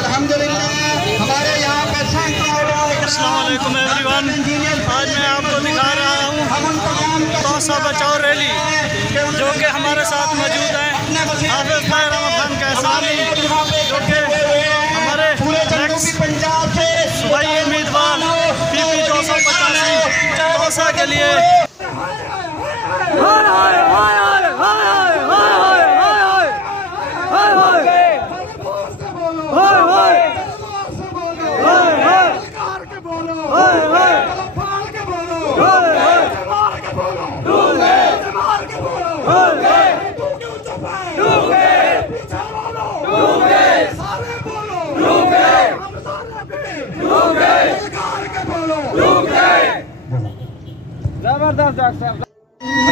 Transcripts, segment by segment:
अल्हम्दुलिल्लाह हमारे यहाँ पे अस्सलाम वालेकुम एवरीवन। आज मैं आपको दिखा रहा हूँ तोसा बचाओ रैली, जो कि हमारे साथ मौजूद हैं हाफिज भाई रहमत खान कैसानी, जो कि हमारे सूबाई उम्मीदवार PP 285 तोसा के लिए जबरदस्त डॉक्टर साहब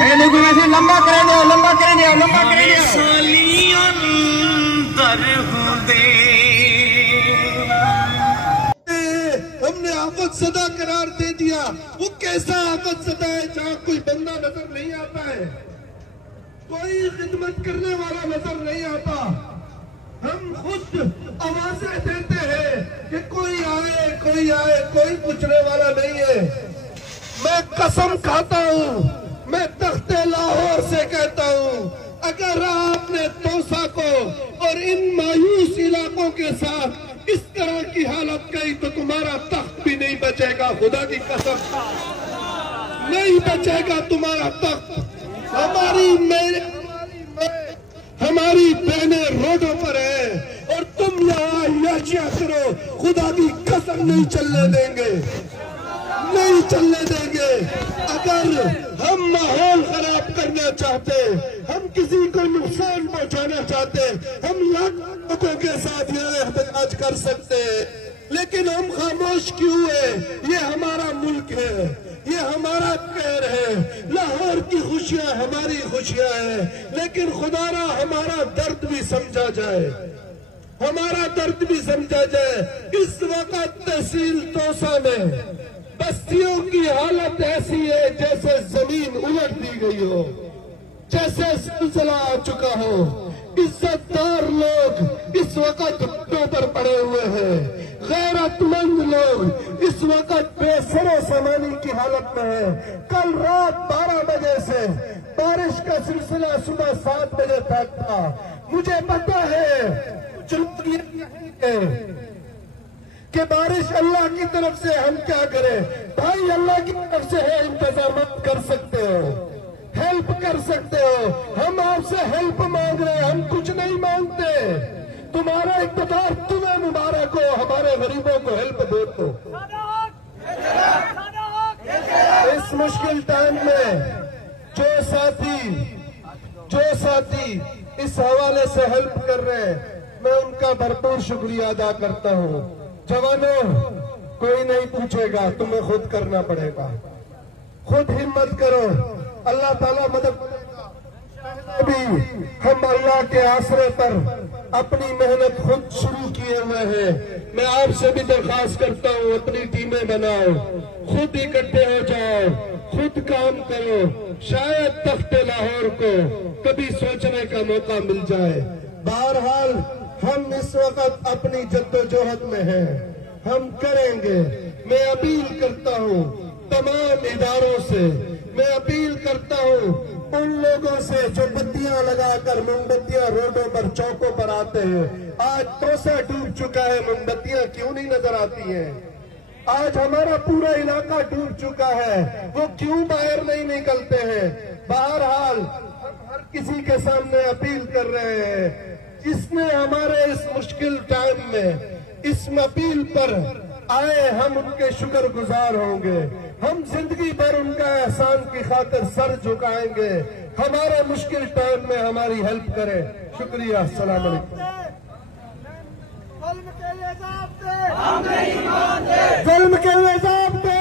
रैली को वैसे लंबा करेंगे हमने आफत सदा करार दे दिया। वो कैसा आफत सदा है जहाँ कोई बंदा नजर नहीं आता है, कोई खिदमत करने वाला नजर नहीं आता। हम खुद आवाजें देते हैं कि कोई आए कोई पूछने वाला नहीं है। मैं कसम खाता हूँ, मैं तख्ते लाहौर से कहता हूँ, अगर आपने तोसा को और इन मायूस इलाकों के साथ इस तरह की हालत कही तो तुम्हारा तख्त भी नहीं बचेगा। खुदा की कसम नहीं बचेगा तुम्हारा तख्त। हमारी बहनें रोडों पर है और तुम यहाँ याचिया करो, खुदा की कसम नहीं चलने देंगे। अगर हम माहौल खराब करना चाहते, हम किसी को नुकसान पहुंचाना चाहते, हम लोगों के साथ यह एहतजाज कर सकते हैं, लेकिन हम खामोश क्यों है? ये हमारा मुल्क है, ये हमारा कहर है। लाहौर की खुशियां हमारी खुशियां हैं, लेकिन खुदारा हमारा दर्द भी समझा जाए, इस वक्त तहसील तोसा में बस्तियों की हालत ऐसी है जैसे जमीन उलट दी गई हो, जैसे सिलसिला आ चुका हो। इज्जतदार लोग इस वक्त घुटनों पर पड़े हुए हैं, गैरतमंद लोग इस वक्त बेसरो सामानी की हालत में है। कल रात 12 बजे से बारिश का सिलसिला सुबह 7 बजे तक था। मुझे पता है कि बारिश अल्लाह की तरफ से, हम क्या करें भाई? अल्लाह की तरफ से है, इंतजाम कर सकते हो, हेल्प कर सकते हो। हम आपसे हेल्प मांग रहे हैं, हम कुछ नहीं मांगते। तुम्हारा इक़्तिदार तुम्हें मुबारक हो, हमारे गरीबों को हेल्प दो। तो इस मुश्किल टाइम में जो साथी इस हवाले से हेल्प कर रहे हैं, मैं उनका भरपूर शुक्रिया अदा करता हूँ। जवानों, कोई नहीं पूछेगा, तुम्हें खुद करना पड़ेगा। खुद हिम्मत करो, अल्लाह ताला मदद करेगा। अभी हम अल्लाह के आसरे पर अपनी मेहनत खुद शुरू किए हुए हैं। मैं आपसे भी दरख्वास्त करता हूँ, अपनी टीमें बनाओ, खुद इकट्ठे हो जाओ, खुद काम करो। शायद तख्ते लाहौर को कभी सोचने का मौका मिल जाए। बहरहाल हम इस वक्त अपनी जद्दोजहद में हैं, हम करेंगे। मैं अपील करता हूँ तमाम इदारों से, मैं अपील करता हूँ उन लोगों से जो बत्तियां लगाकर मोमबत्तियां रोडों पर, चौकों पर आते हैं। आज तोसा डूब चुका है, मोमबत्तियां क्यों नहीं नजर आती हैं? आज हमारा पूरा इलाका डूब चुका है, वो क्यों बाहर नहीं निकलते हैं? बहरहाल हम हर किसी के सामने अपील कर रहे हैं, जिसने हमारे इस मुश्किल टाइम में इस अपील पर आए, हम उनके शुक्रगुजार होंगे। हम जिंदगी भर उनका एहसान की खातिर सर झुकाएंगे। हमारे मुश्किल टाइम में हमारी हेल्प करें। शुक्रिया। अस्सलाम वालेकुम। जुल्म के लिए ज़ाब्ते